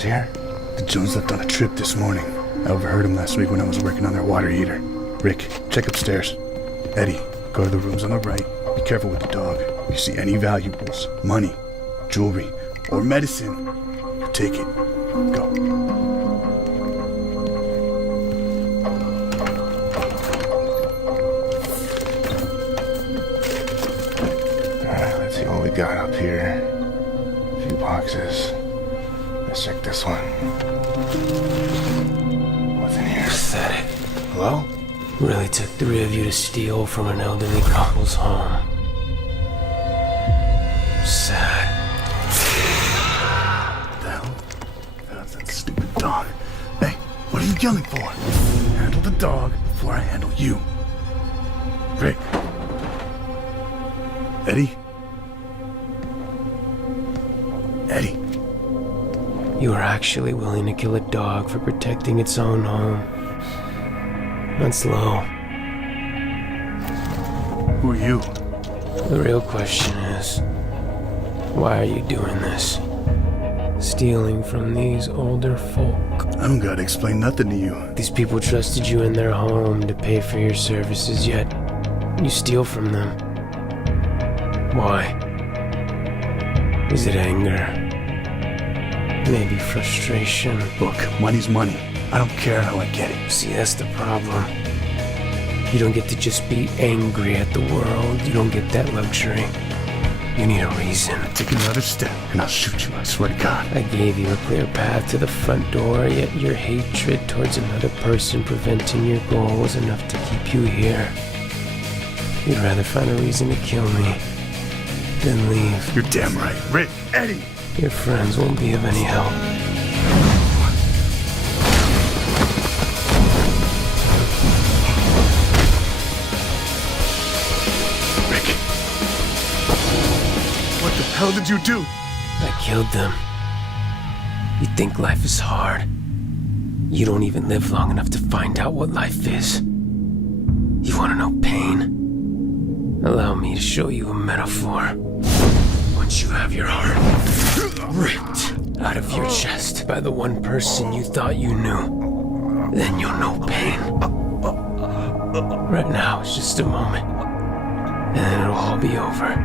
Jones here? The Jones left on a trip this morning. I overheard him last week when I was working on their water heater. Rick, check upstairs. Eddie, go to the rooms on the right. Be careful with the dog. If you see any valuables, money, jewelry, or medicine, you take it. Go. Alright, let's see what we got up here. A few boxes. Let's check this one. What's in here? Pathetic. Hello? Really took 3 of you to steal from an elderly couple's home. Sad. What the hell? That's that stupid dog. Hey, what are you yelling for? Handle the dog before I handle you. Rick. Eddie? Eddie. You were actually willing to kill a dog for protecting its own home. That's low. Who are you? The real question is, why are you doing this? Stealing from these older folk. I don't gotta explain nothing to you. These people trusted you in their home to pay for your services, yet you steal from them. Why? Is it anger? Maybe frustration? Look, money's money. I don't care how I get it. See, that's the problem. You don't get to just be angry at the world. You don't get that luxury. You need a reason. Take another step, and I'll shoot you, I swear to God. I gave you a clear path to the front door, yet your hatred towards another person preventing your goal was enough to keep you here. You'd rather find a reason to kill me than leave. You're damn right. Rick, Eddie! Your friends won't be of any help. Rick. What the hell did you do? I killed them. You think life is hard. You don't even live long enough to find out what life is. You want to know pain? Allow me to show you a metaphor. Once you have your heart ripped out of your chest by the one person you thought you knew, then you'll know pain. Right now, it's just a moment, and then it'll all be over.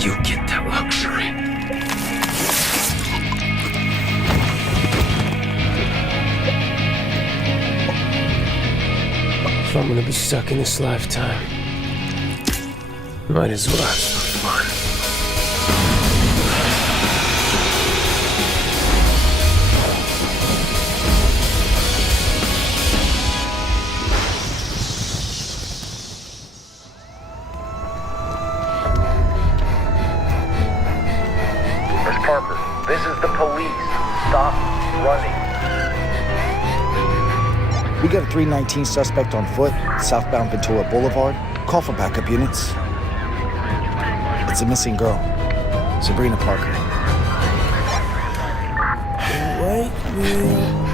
You get that luxury. If I'm gonna be stuck in this lifetime, might as well have some fun. Miss Parker, this is the police. Stop running. We got a 319 suspect on foot, southbound Ventura Boulevard. Call for backup units. It's a missing girl, Sabrina Parker. Wake me up,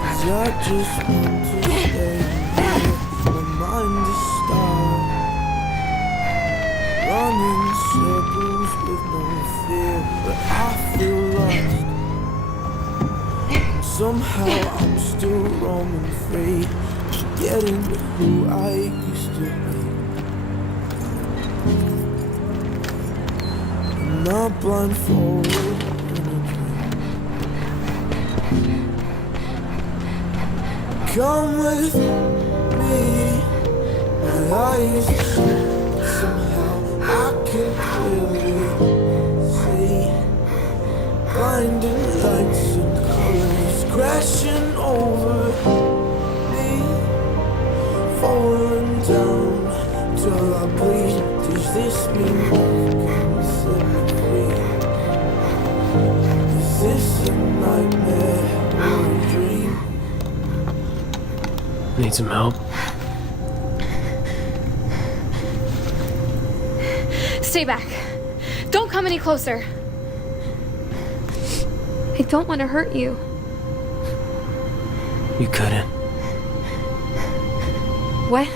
'cause I just want to stay here. My mind is starved, running circles with no fear, but I feel lost. Somehow I'm still roaming free, forgetting who I used to be. I'm not blindfolded in a dream. Come with me, my eyes shut. Somehow I can clearly see blinding lights and colors crashing over me, falling down till I bleed. Does this mean love can set me free? Is this a nightmare or a dream? Need some help? Stay back. Don't come any closer. I don't want to hurt you. You couldn't. What?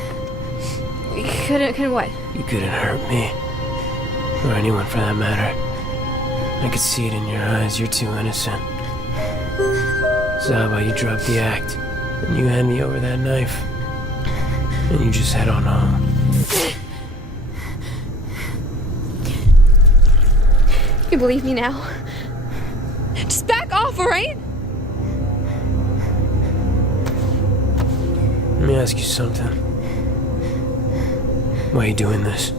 Couldn't what? You couldn't hurt me. Or anyone for that matter. I could see it in your eyes. You're too innocent. So how about you drop the act, and you hand me over that knife, and you just head on home. You believe me now? Just back off, all right? Let me ask you something. Why are you doing this?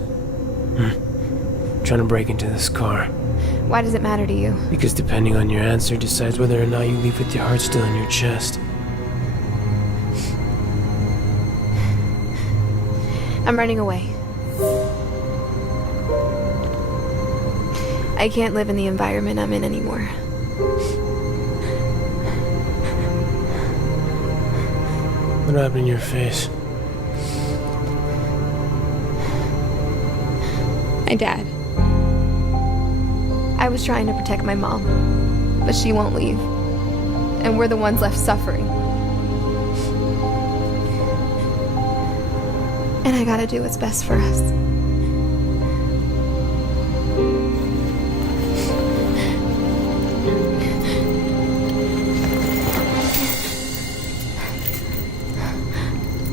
Trying to break into this car. Why does it matter to you? Because depending on your answer decides whether or not you leave with your heart still in your chest. I'm running away. I can't live in the environment I'm in anymore. What happened in your face? My dad. I was trying to protect my mom, but she won't leave. And we're the ones left suffering. And I gotta do what's best for us.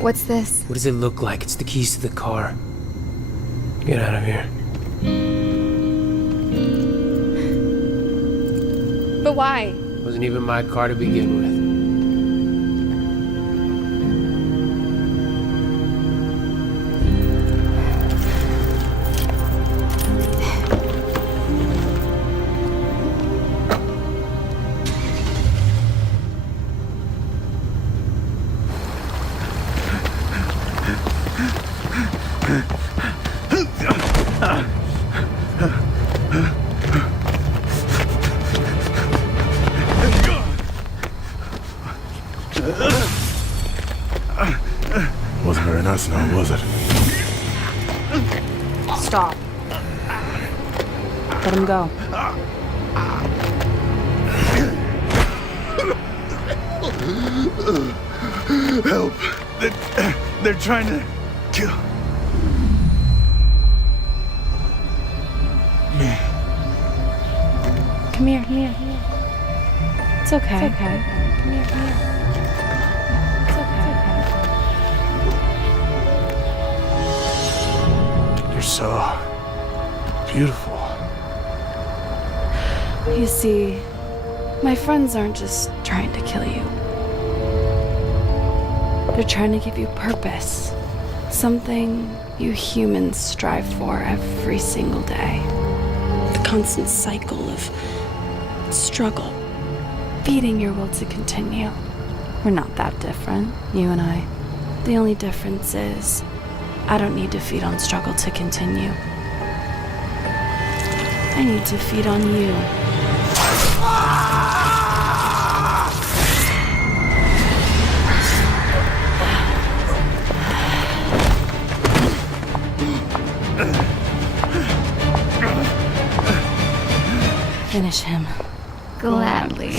What's this? What does it look like? It's the keys to the car. Get out of here. But why? It wasn't even my car to begin with. Wasn't very nice now, was it? Stop. Let him go. Help! They're trying to kill me. Come here, come here. It's okay. It's okay. Come here, come here. It's okay. You're so beautiful. You see, my friends aren't just trying to kill you. They're trying to give you purpose. Something you humans strive for every single day. The constant cycle of struggle. Feeding your will to continue. We're not that different, you and I. The only difference is, I don't need to feed on struggle to continue. I need to feed on you. Finish him. Gladly.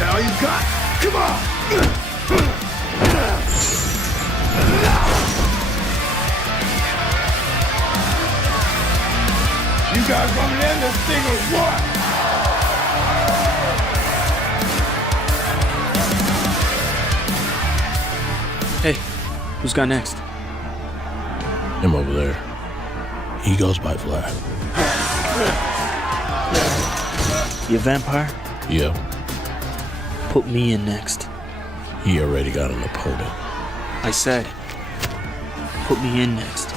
Now you got. Come on! You guys want to end this thing or what? Hey, who's got next? Him over there. He goes by Vlad. You a vampire? Yep. Put me in next. He already got an opponent. I said, put me in next.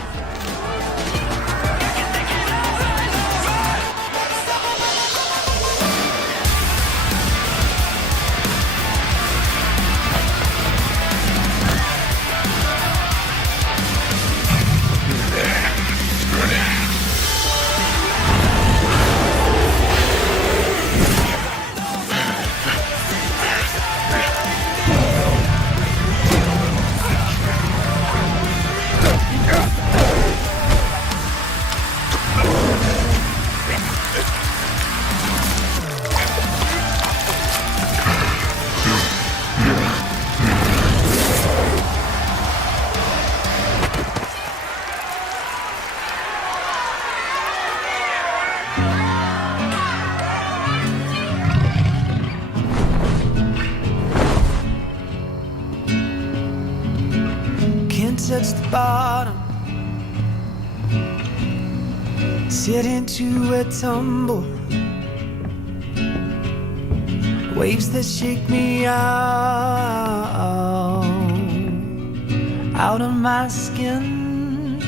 Touch the bottom, sit into a tumble, waves that shake me out of my skin.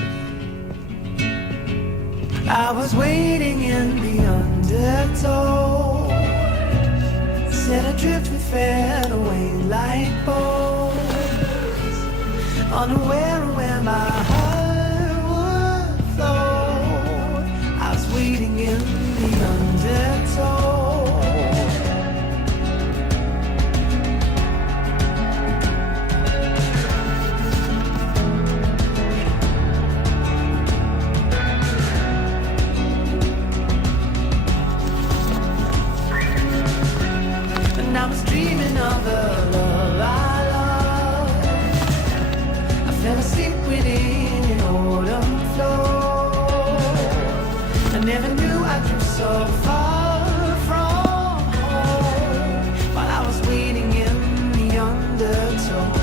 I was waiting in the undertow, set adrift with fed away like bones, unaware of where my heart would flow. I was waiting in the undertow. And I was dreaming of a love I loved. I fell asleep within an autumn flow. I never knew I drew so far from home, while I was waiting in the undertow.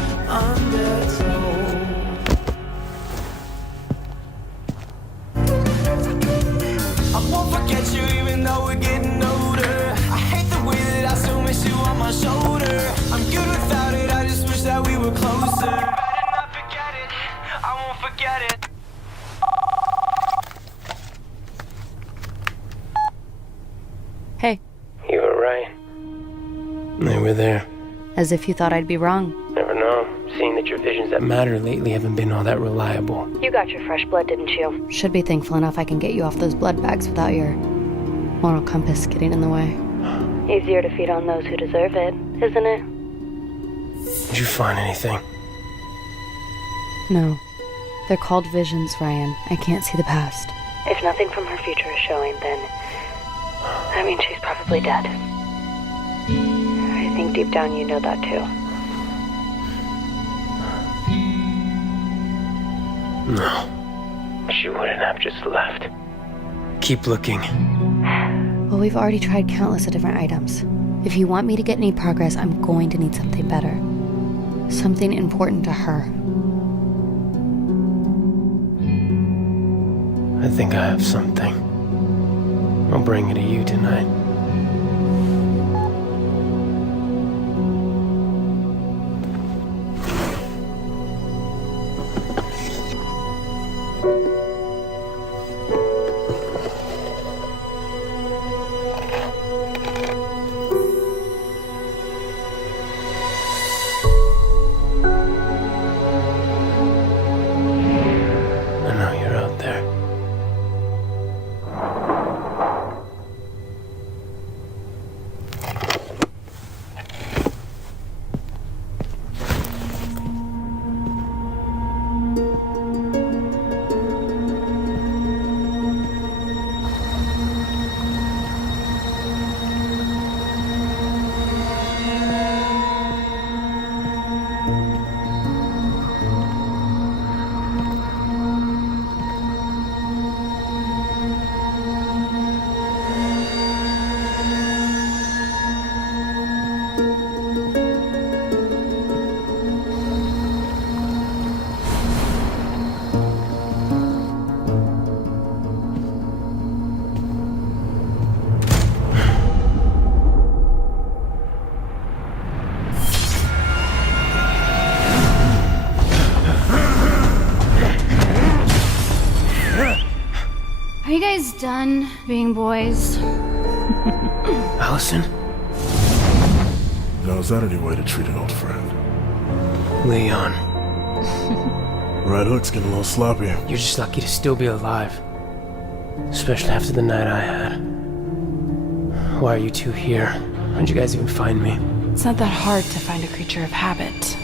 I won't forget you even though we're getting older. I hate the way that I still miss you on my shoulder. I'm good without it, I just wish that we were closer. Better not forget it, I won't forget it. Hey, You were right. They were there. as if you thought I'd be wrong. Never know. Seeing that your visions that matter lately haven't been all that reliable. You got your fresh blood, didn't you? Should be thankful enough I can get you off those blood bags without your moral compass getting in the way. Easier to feed on those who deserve it, isn't it? Did you find anything? No. They're called visions, Ryan. I can't see the past. If nothing from her future is showing, then that means she's probably dead. I think deep down you know that too. No. She wouldn't have just left. Keep looking. Well, we've already tried countless of different items. If you want me to get any progress, I'm going to need something better. Something important to her. I think I have something. I'll bring it to you tonight. I know you're out there. you guys done being boys? Allison? Now, is that any way to treat an old friend? Leon. Right hook's getting a little sloppy. You're just lucky to still be alive. Especially after the night I had. Why are you two here? How'd you guys even find me? It's not that hard to find a creature of habit.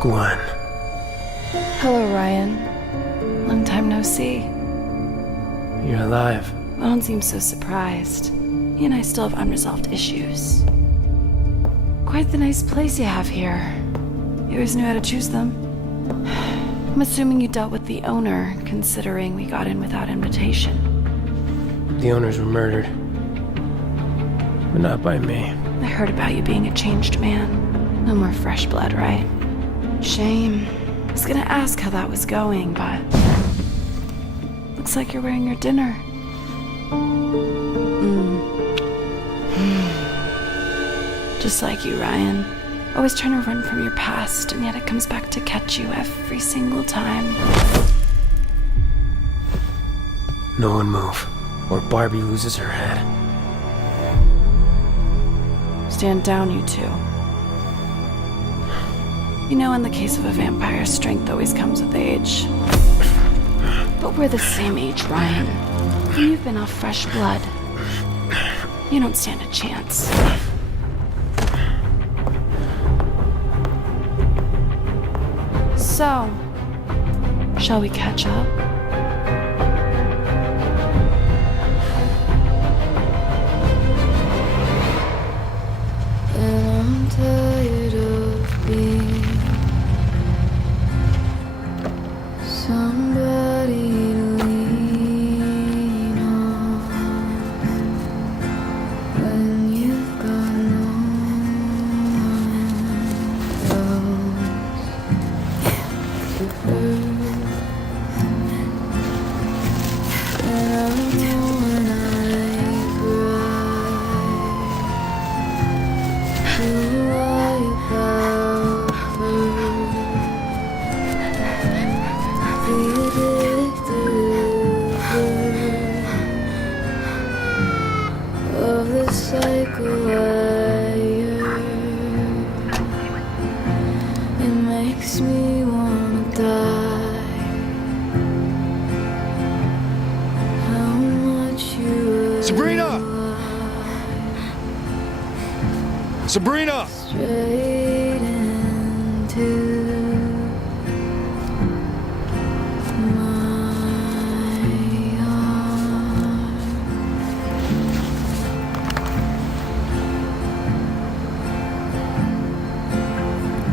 Gwen. Hello, Ryan. Long time no see. You're alive. Well, don't seem so surprised. He and I still have unresolved issues. Quite the nice place you have here. You always knew how to choose them. I'm assuming you dealt with the owner, considering we got in without invitation. The owners were murdered. But not by me. I heard about you being a changed man. No more fresh blood, right? Shame. I was gonna ask how that was going, but... looks like you're wearing your dinner. Just like you, Ryan. Always trying to run from your past, and yet it comes back to catch you every single time. No one move, or Barbie loses her head. Stand down, you two. You know, in the case of a vampire, strength always comes with age. But we're the same age, Ryan. And you've been off fresh blood. You don't stand a chance. So, shall we catch up? And I'm tired of being somebody to lean on when you've got no one else to hurt. And I know when I cry, you lie about her. The addictive of the cycle wire. It makes me wanna die. How much you Sabrina! Sabrina! straight into my arms.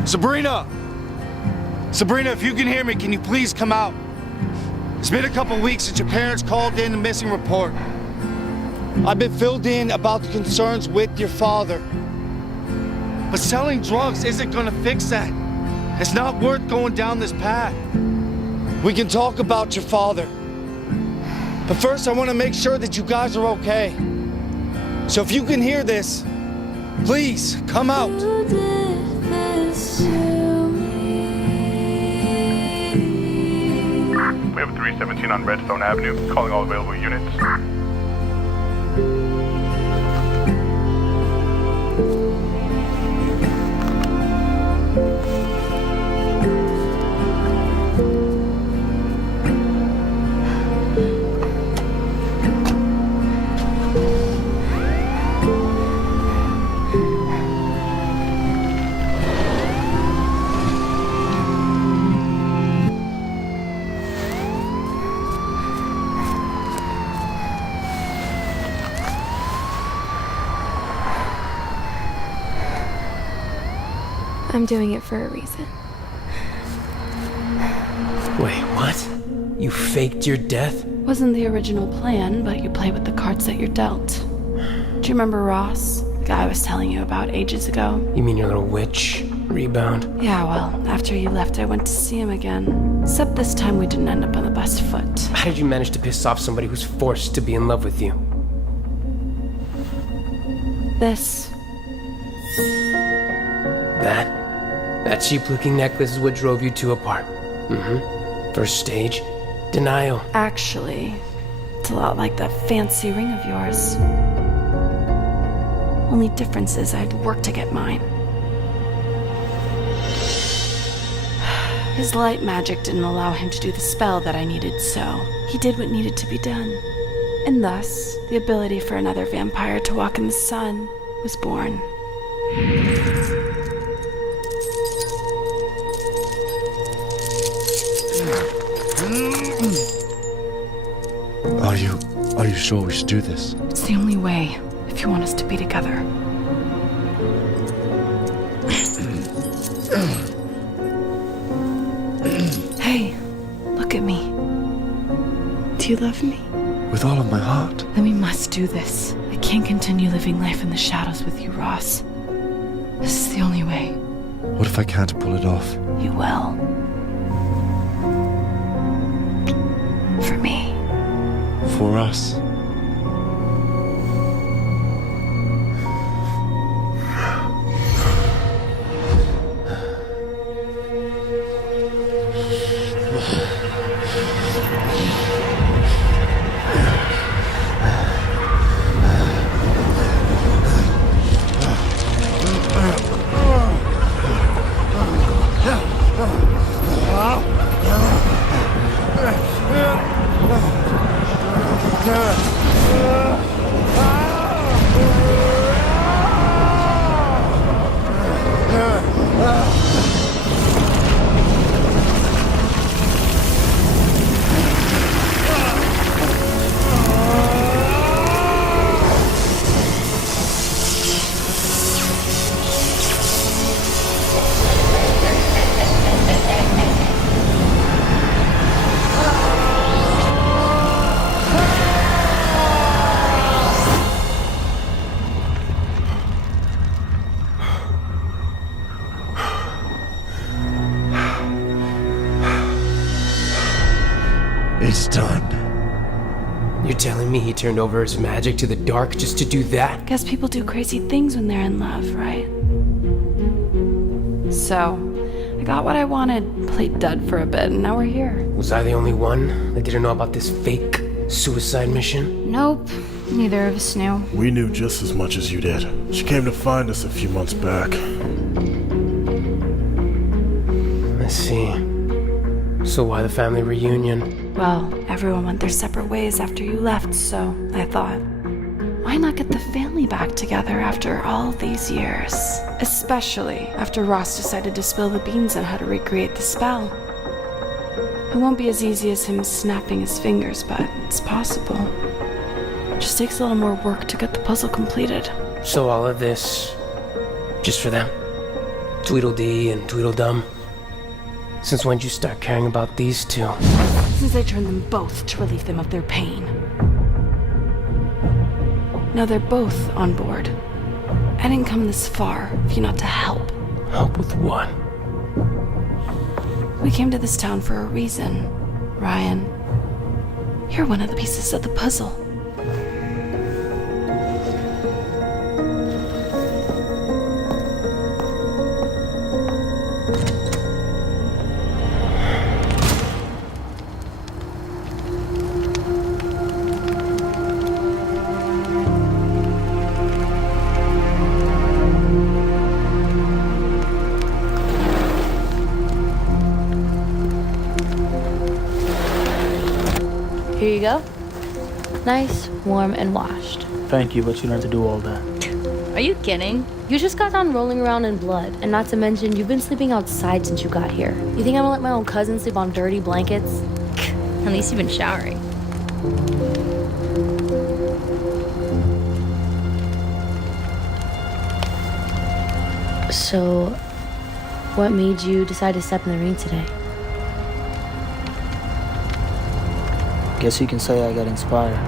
Sabrina! Sabrina, if you can hear me, can you please come out? It's been a couple weeks since your parents called in the missing report. I've been filled in about the concerns with your father. But selling drugs isn't gonna fix that. It's not worth going down this path. We can talk about your father. But first, I want to make sure that you guys are okay. So if you can hear this, please come out. You did this to me. We have a 317 on Redstone Avenue, calling all available units. I'm doing it for a reason. Wait, what? You faked your death? Wasn't the original plan, but you play with the cards that you're dealt. Do you remember Ross? The guy I was telling you about ages ago? You mean your little witch rebound? Yeah, well, after you left, I went to see him again. Except this time we didn't end up on the best foot. How did you manage to piss off somebody who's forced to be in love with you? This. That cheap-looking necklace is what drove you two apart. First stage, denial. Actually, it's a lot like that fancy ring of yours. Only difference is I'd work to get mine. His light magic didn't allow him to do the spell that I needed, so he did what needed to be done. And thus, the ability for another vampire to walk in the sun was born. Are you sure we should do this? It's the only way if you want us to be together. Hey, look at me. Do you love me? With all of my heart. Then we must do this. I can't continue living life in the shadows with you, Ross. This is the only way. What if I can't pull it off? You will. For me. For us. It's done. You're telling me he turned over his magic to the dark just to do that? Guess people do crazy things when they're in love, right? So, I got what I wanted, played dud for a bit, and now we're here. Was I the only one that didn't know about this fake suicide mission? Nope, neither of us knew. We knew just as much as you did. She came to find us a few months back. I see. So why the family reunion? Well, everyone went their separate ways after you left, so I thought, why not get the family back together after all these years? Especially after Ross decided to spill the beans on how to recreate the spell. It won't be as easy as him snapping his fingers, but it's possible. Just takes a little more work to get the puzzle completed. So all of this, just for them? Tweedledee and Tweedledum? Since when did you start caring about these two? Since I turned them both to relieve them of their pain. Now they're both on board. I didn't come this far if you're not to help. Help with what? We came to this town for a reason, Ryan. You're one of the pieces of the puzzle. Here you go. Nice, warm, and washed. Thank you, but you don't have to do all that. Are you kidding? You just got done rolling around in blood, and not to mention, you've been sleeping outside since you got here. You think I'm gonna let my own cousin sleep on dirty blankets? At least you've been showering. So, what made you decide to step in the ring today? Guess you can say I got inspired.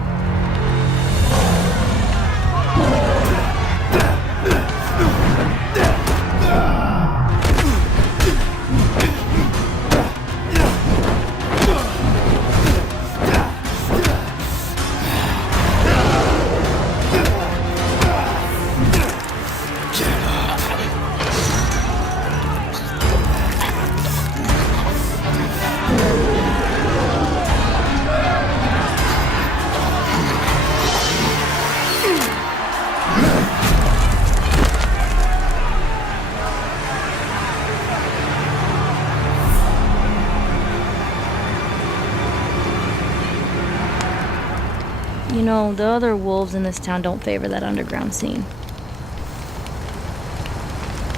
know, the other wolves in this town don't favor that underground scene.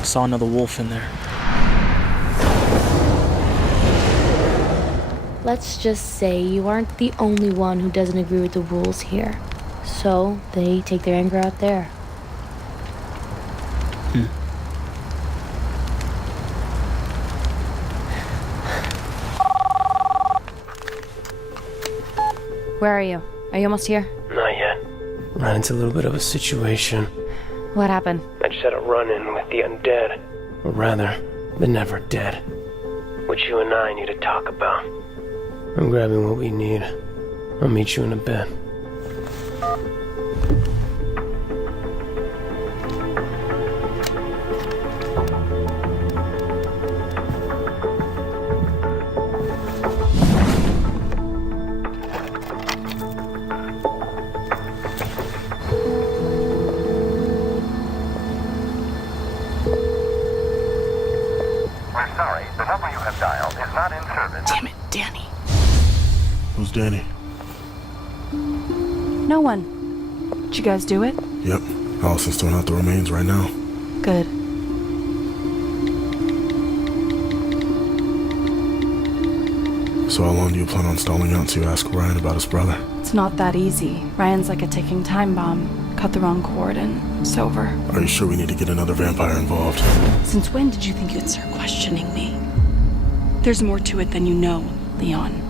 Saw another wolf in there. Let's just say you aren't the only one who doesn't agree with the rules here. So they take their anger out there. Where are you? Are you almost here? Not yet. Ran into a little bit of a situation. What happened? I just had a run-in with the undead. Or rather, the never dead. Which you and I need to talk about. I'm grabbing what we need. I'll meet you in a bit. We're sorry, the number you have dialed is not in service. Damn it, Danny. Who's Danny? No one. Did you guys do it? Yep. Allison's throwing out the remains right now. Good. So how long do you plan on stalling out to ask Ryan about his brother? It's not that easy. Ryan's like a ticking time bomb. Cut the wrong cord and it's over. Are you sure we need to get another vampire involved? Since when did you think you'd start questioning me? There's more to it than you know, Leon.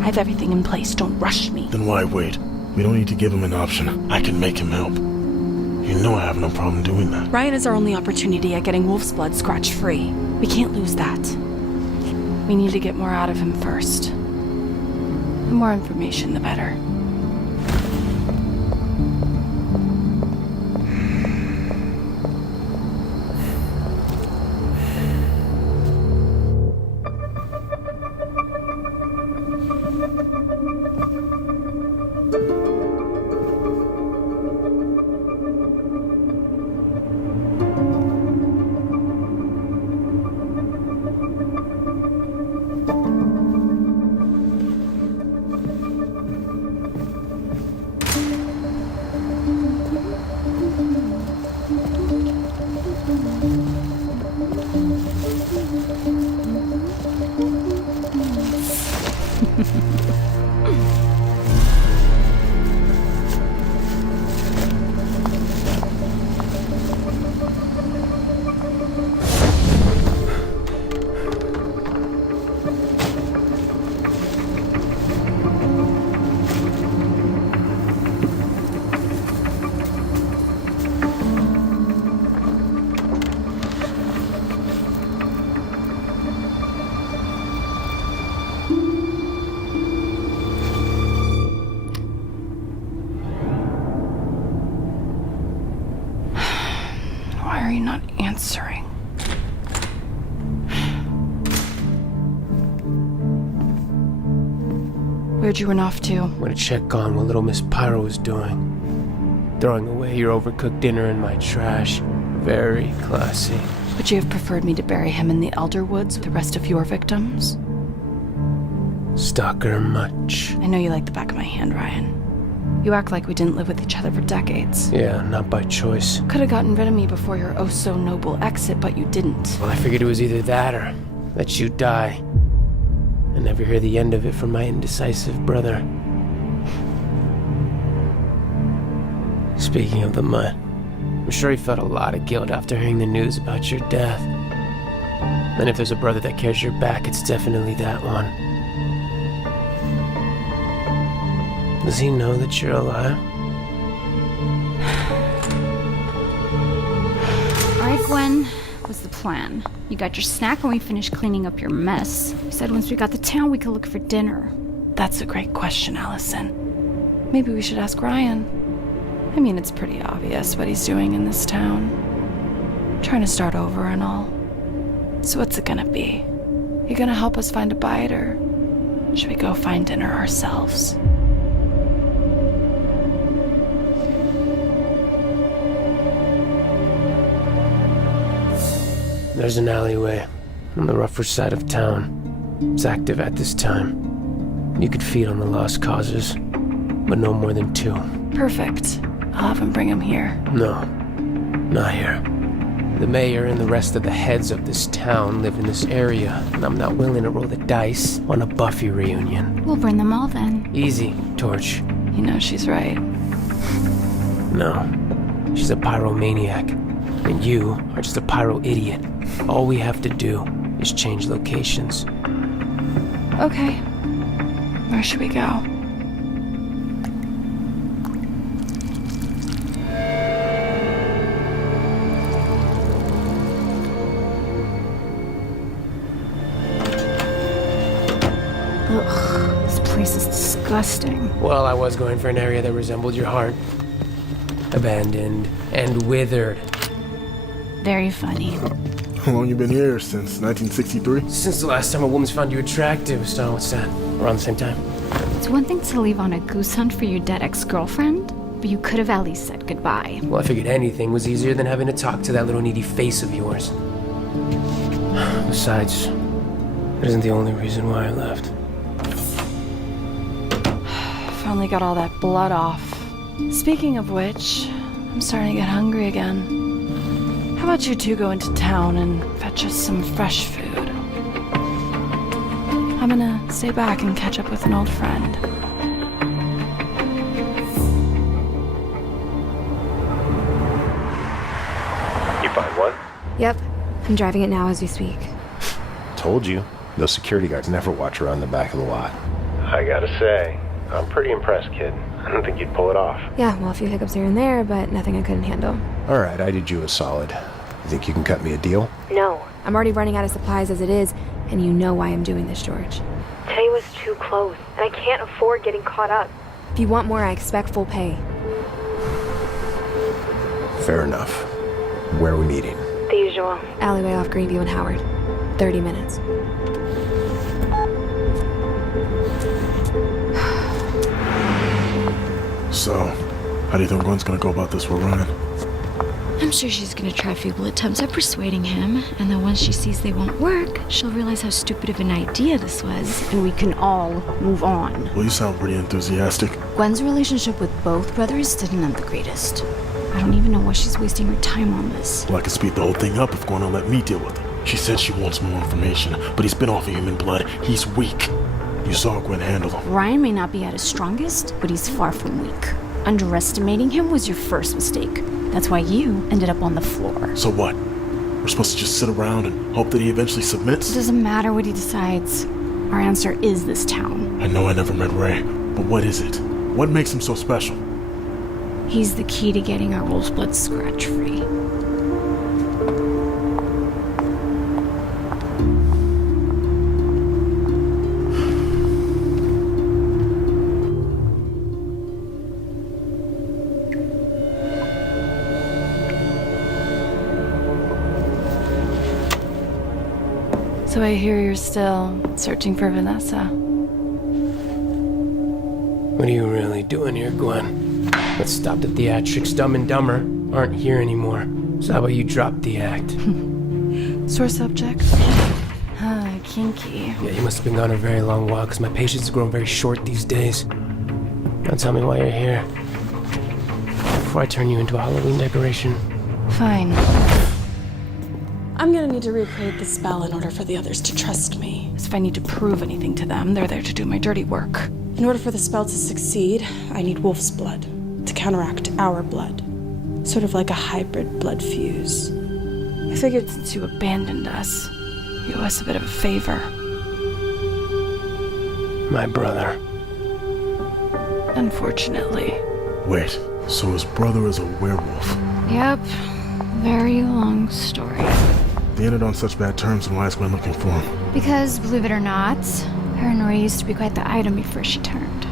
I have everything in place. Don't rush me. Then why wait? We don't need to give him an option. I can make him help. You know I have no problem doing that. Ryan is our only opportunity at getting Wolf's blood scratch-free. We can't lose that. We need to get more out of him first. The more information, the better. Why are you not answering? Where'd you run off to? Went to check on what little Miss Pyro was doing. Throwing away your overcooked dinner in my trash. Very classy. Would you have preferred me to bury him in the Elder Woods with the rest of your victims? Stalker much. I know you like the back of my hand, Ryan. You act like we didn't live with each other for decades. Yeah, not by choice. Could have gotten rid of me before your oh-so-noble exit, but you didn't. Well, I figured it was either that or that you'd die. And never hear the end of it from my indecisive brother. Speaking of the mutt, I'm sure he felt a lot of guilt after hearing the news about your death. And if there's a brother that carries your back, it's definitely that one. Does he know that you're alive? Alright, Gwen. What's the plan? You got your snack when we finish cleaning up your mess. You said once we got to town we could look for dinner. That's a great question, Allison. Maybe we should ask Ryan. I mean, it's pretty obvious what he's doing in this town. Trying to start over and all. So what's it gonna be? You gonna help us find a bite, or should we go find dinner ourselves? There's an alleyway on the rougher side of town. It's active at this time. You could feed on the lost causes. but no more than 2. Perfect. I'll have him bring him here. No, not here. The mayor and the rest of the heads of this town live in this area, and I'm not willing to roll the dice on a Buffy reunion. We'll burn them all then. Easy, Torch. You know she's right. No, she's a pyromaniac, and you are just a pyro idiot. All we have to do is change locations. Okay. Where should we go? Ugh, this place is disgusting. Well, I was going for an area that resembled your heart. Abandoned and withered. Very funny. How long you been here? Since 1963? Since the last time a woman's found you attractive, so what's that? Around the same time? It's one thing to leave on a goose hunt for your dead ex-girlfriend, but you could have at least said goodbye. Well, I figured anything was easier than having to talk to that little needy face of yours. Besides, it isn't the only reason why I left. Finally got all that blood off. Speaking of which, I'm starting to get hungry again. How about you two go into town and fetch us some fresh food? I'm gonna stay back and catch up with an old friend. You find one? Yep, I'm driving it now as we speak. Told you. Those security guards never watch around the back of the lot. I gotta say, I'm pretty impressed, kid. I don't think you'd pull it off. Yeah, well, a few hiccups here and there, but nothing I couldn't handle. All right, I did you a solid. You think you can cut me a deal? No, I'm already running out of supplies as it is, and you know why I'm doing this, George. Today was too close, and I can't afford getting caught up. If you want more, I expect full pay. Fair enough. Where are we meeting? The usual. Alleyway off Greenview and Howard. 30 minutes. So, how do you think Gwen's gonna go about this we're running? I'm sure she's gonna try feeble attempts at persuading him, and then once she sees they won't work, she'll realize how stupid of an idea this was, and we can all move on. Well, you sound pretty enthusiastic. Gwen's relationship with both brothers didn't end the greatest. I don't even know why she's wasting her time on this. Well, I could speed the whole thing up if Gwen will let me deal with it. She said she wants more information, but he's been off of human blood. He's weak. You saw Gwen handle him. Ryan may not be at his strongest, but he's far from weak. Underestimating him was your first mistake. That's why you ended up on the floor. So what? We're supposed to just sit around and hope that he eventually submits? It doesn't matter what he decides. Our answer is this town. I know I never met Ray, but what is it? What makes him so special? He's the key to getting our wolf's blood scratch-free. So I hear you're still searching for Vanessa. What are you really doing here, Gwen? Let's stop the theatrics. Dumb and Dumber aren't here anymore. So how about you drop the act? Sore subject? Kinky. Yeah, you must have been gone a very long while, because my patience has grown very short these days. Now tell me why you're here. Before I turn you into a Halloween decoration. Fine. I'm gonna need to recreate the spell in order for the others to trust me. So if I need to prove anything to them, they're there to do my dirty work. In order for the spell to succeed, I need wolf's blood to counteract our blood. Sort of like a hybrid blood fuse. I figured since you abandoned us, you owe us a bit of a favor. My brother. Unfortunately. Wait, so his brother is a werewolf? Yep. Very long story. They ended on such bad terms, and why is Gwen looking for him? Because, believe it or not, her and Ray used to be quite the item before she turned.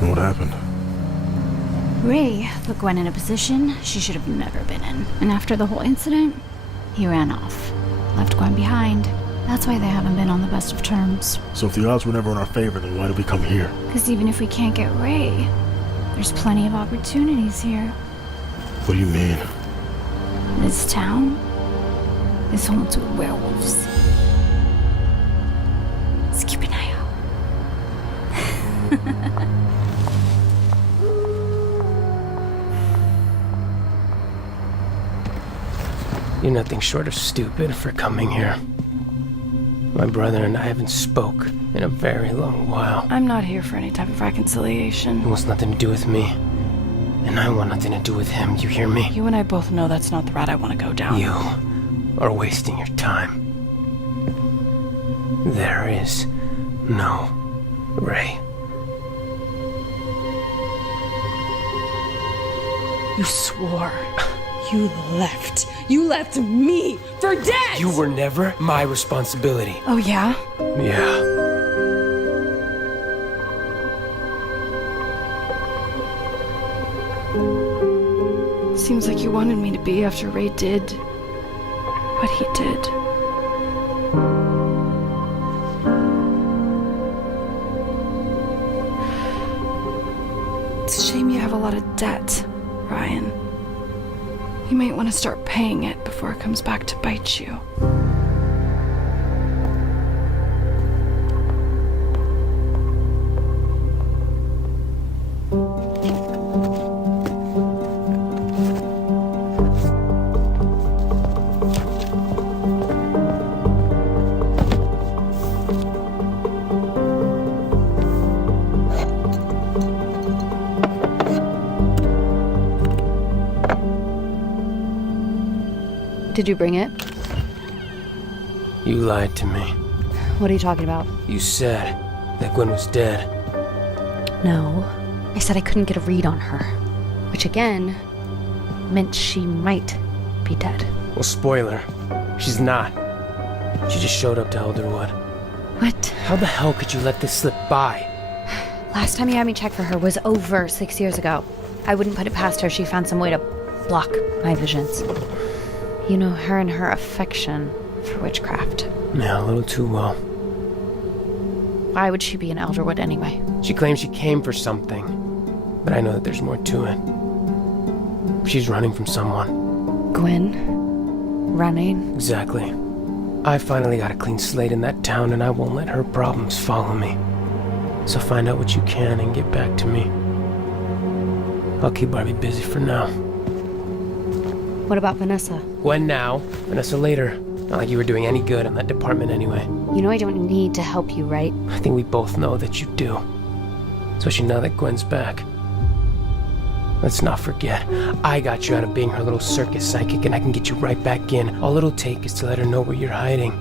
And what happened? Ray put Gwen in a position she should have never been in. And after the whole incident, he ran off. Left Gwen behind. That's why they haven't been on the best of terms. So if the odds were never in our favor, then why did we come here? Because even if we can't get Ray, there's plenty of opportunities here. What do you mean? This town is home to werewolves. So keep an eye out. You're nothing short of stupid for coming here. My brother and I haven't spoke in a very long while. I'm not here for any type of reconciliation. It wants nothing to do with me. And I want nothing to do with him, you hear me? You and I both know that's not the route I want to go down. You are wasting your time. There is no Ray. You swore. You left. You left me for dead! You were never my responsibility. Oh, yeah? Yeah. Seems like you wanted me to be after Ray did what he did. It's a shame you have a lot of debt, Ryan. You might want to start paying it before it comes back to bite you. Did you bring it? You lied to me. What are you talking about? You said that Gwen was dead. No. I said I couldn't get a read on her. Which again, meant she might be dead. Well, spoiler. She's not. She just showed up to Elderwood. What? How the hell could you let this slip by? Last time you had me check for her was over 6 years ago. I wouldn't put it past her. She found some way to block my visions. You know, her and her affection for witchcraft. Yeah, a little too well. Why would she be in Elderwood anyway? She claims she came for something, but I know that there's more to it. She's running from someone. Gwen? Running? Exactly. I finally got a clean slate in that town, and I won't let her problems follow me. So find out what you can and get back to me. I'll keep Barbie busy for now. What about Vanessa? Gwen now, Vanessa later. Not like you were doing any good in that department anyway. You know I don't need to help you, right? I think we both know that you do. Especially now that Gwen's back. Let's not forget, I got you out of being her little circus psychic, and I can get you right back in. All it'll take is to let her know where you're hiding.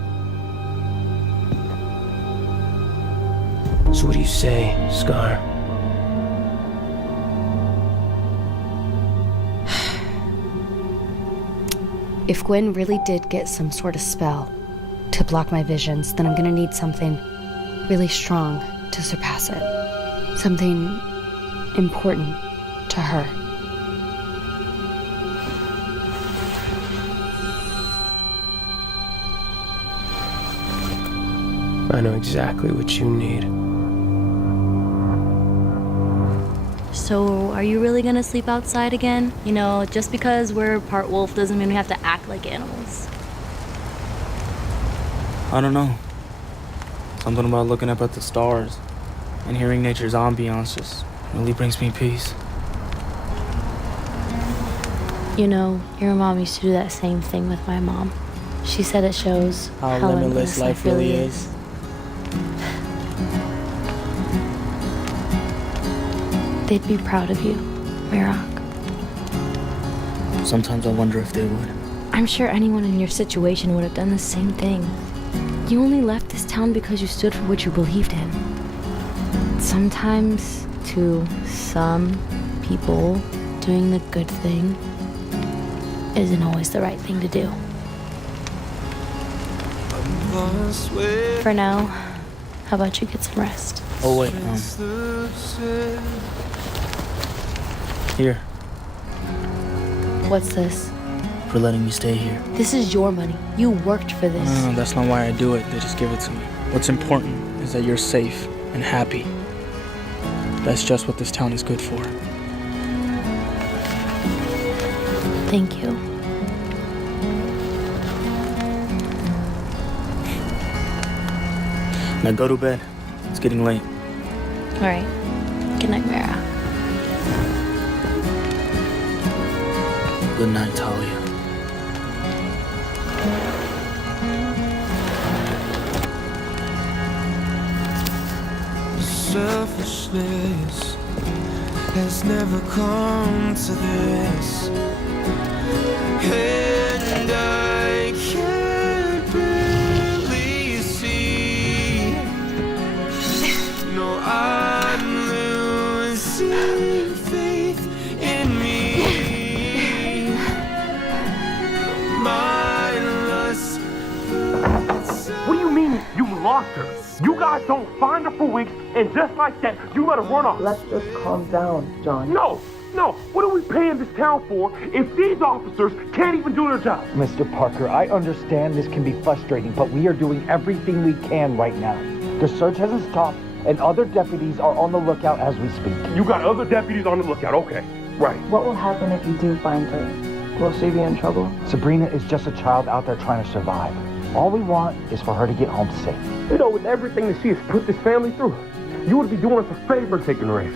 So what do you say, Scar? If Gwen really did get some sort of spell to block my visions, then I'm gonna need something really strong to surpass it. Something important to her. I know exactly what you need. So, are you really gonna sleep outside again? You know, just because we're part wolf doesn't mean we have to act like animals. I don't know. Something about looking up at the stars and hearing nature's ambiance just really brings me peace. You know, your mom used to do that same thing with my mom. She said it shows How limitless life really is. They'd be proud of you, Mirak. Sometimes I wonder if they would. I'm sure anyone in your situation would have done the same thing. You only left this town because you stood for what you believed in. Sometimes, to some people, doing the good thing isn't always the right thing to do. For now, how about you get some rest? Oh wait, Here. What's this? For letting me stay here. This is your money. You worked for this. No, that's not why I do it. They just give it to me. What's important is that you're safe and happy. That's just what this town is good for. Thank you. Now go to bed. It's getting late. All right. Good night, Mara. Good night, Talia. selfishness has never come to this. And I can't really see. No, I'm losing faith in me. My lust. What do you mean you lost her? You guys don't find her for weeks, and just like that, you let her run off. Let's just calm down, John. No! What are we paying this town for if these officers can't even do their job? Mr. Parker, I understand this can be frustrating, but we are doing everything we can right now. The search hasn't stopped, and other deputies are on the lookout as we speak. You got other deputies on the lookout, okay. Right. What will happen if you do find her? Will she be in trouble? Sabrina is just a child out there trying to survive. All we want is for her to get home safe. You know, with everything that she has put this family through, you would be doing us a favor taking her in.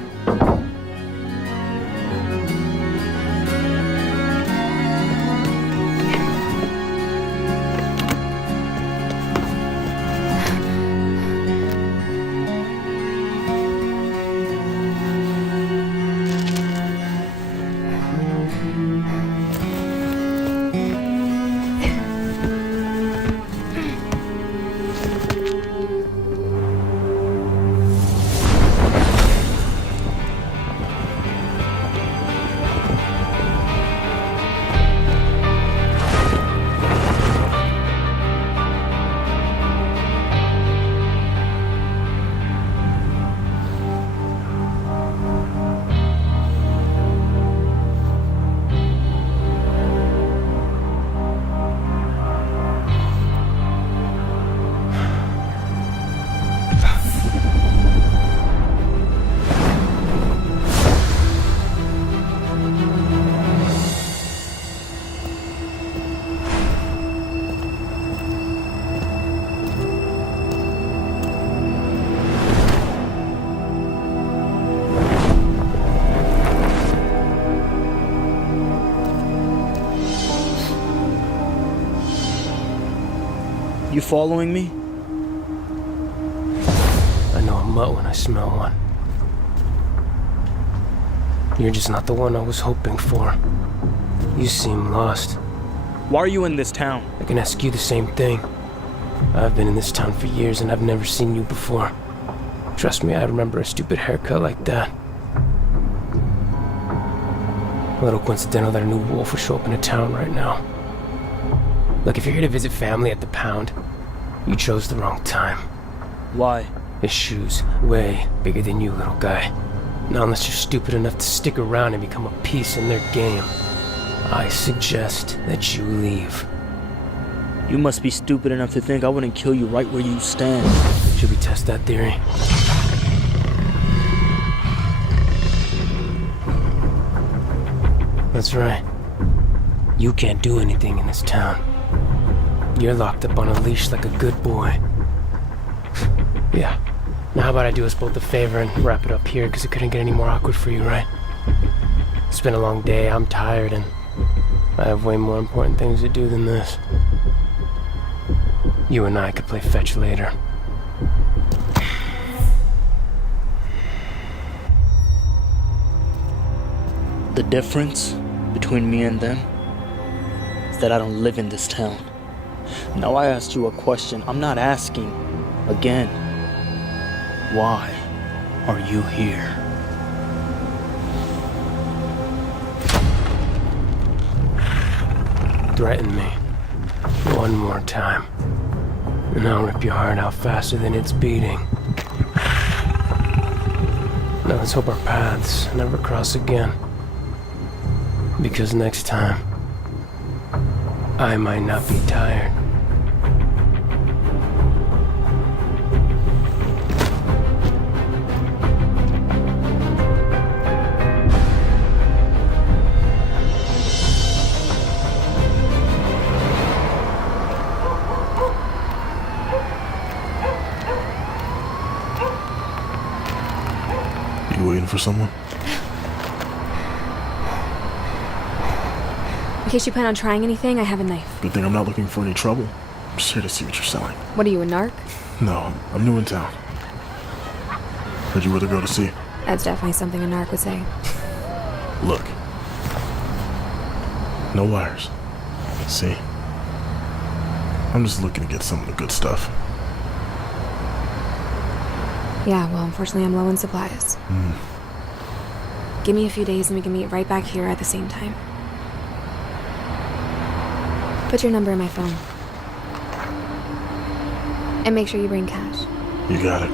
You following me? I know a mutt when I smell one. You're just not the one I was hoping for. You seem lost. Why are you in this town? I can ask you the same thing. I've been in this town for years and I've never seen you before. Trust me, I remember a stupid haircut like that. A little coincidental that a new wolf would show up in a town right now. Look, if you're here to visit family at the pound, you chose the wrong time. Why? His shoes, way bigger than you, little guy. Now, unless you're stupid enough to stick around and become a piece in their game, I suggest that you leave. You must be stupid enough to think I wouldn't kill you right where you stand. Should we test that theory? That's right. You can't do anything in this town. You're locked up on a leash like a good boy. Yeah. Now how about I do us both a favor and wrap it up here, because it couldn't get any more awkward for you, right? It's been a long day, I'm tired, and I have way more important things to do than this. You and I could play fetch later. The difference between me and them is that I don't live in this town. Now I asked you a question. I'm not asking again. Why are you here? Threaten me one more time, and I'll rip your heart out faster than it's beating. Now let's hope our paths never cross again. Because next time, I might not be tired. You waiting for someone? In case you plan on trying anything, I have a knife. Good thing I'm not looking for any trouble. I'm just here to see what you're selling. What are you, a narc? No, I'm new in town. Who'd you rather go to see? That's definitely something a narc would say. Look. No wires. See? I'm just looking to get some of the good stuff. Yeah, well, unfortunately, I'm low on supplies. Give me a few days and we can meet right back here at the same time. Put your number in my phone. And make sure you bring cash. You got it.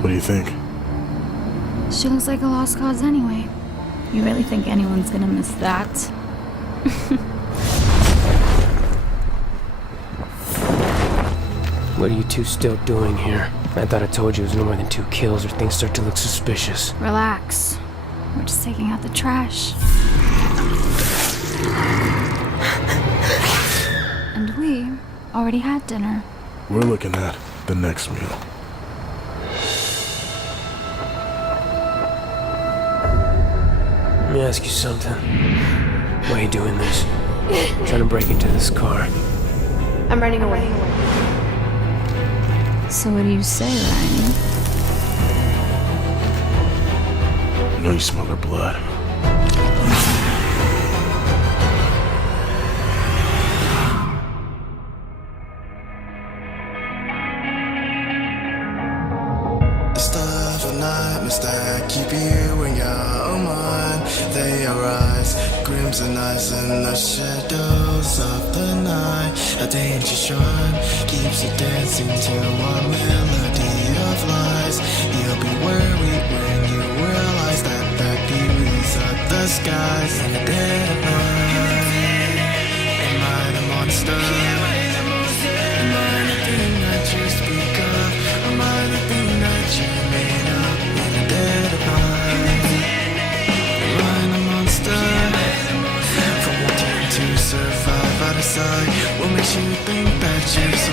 What do you think? She looks like a lost cause anyway. You really think anyone's gonna miss that? What are you two still doing here? I thought I told you it was no more than 2 kills or things start to look suspicious. Relax. We're just taking out the trash. And we already had dinner. We're looking at the next meal. Let me ask you something. Why are you doing this? Trying to break into this car. I'm running away. So what do you say, Ryan? I know you smell her blood. Stuff and nightmares that keep you in your mind. They arise, crimson eyes in the shadows of the night. A danger shrine keeps you dancing to a melody of lies. You'll be worried when you realize that the beauties of the skies in the dead of night. Am I the monster? Am I the thing that you speak of? Am I the thing that you made up in the dead of night? Am I the monster? From wanting to survive out of sight, what makes you think that you're so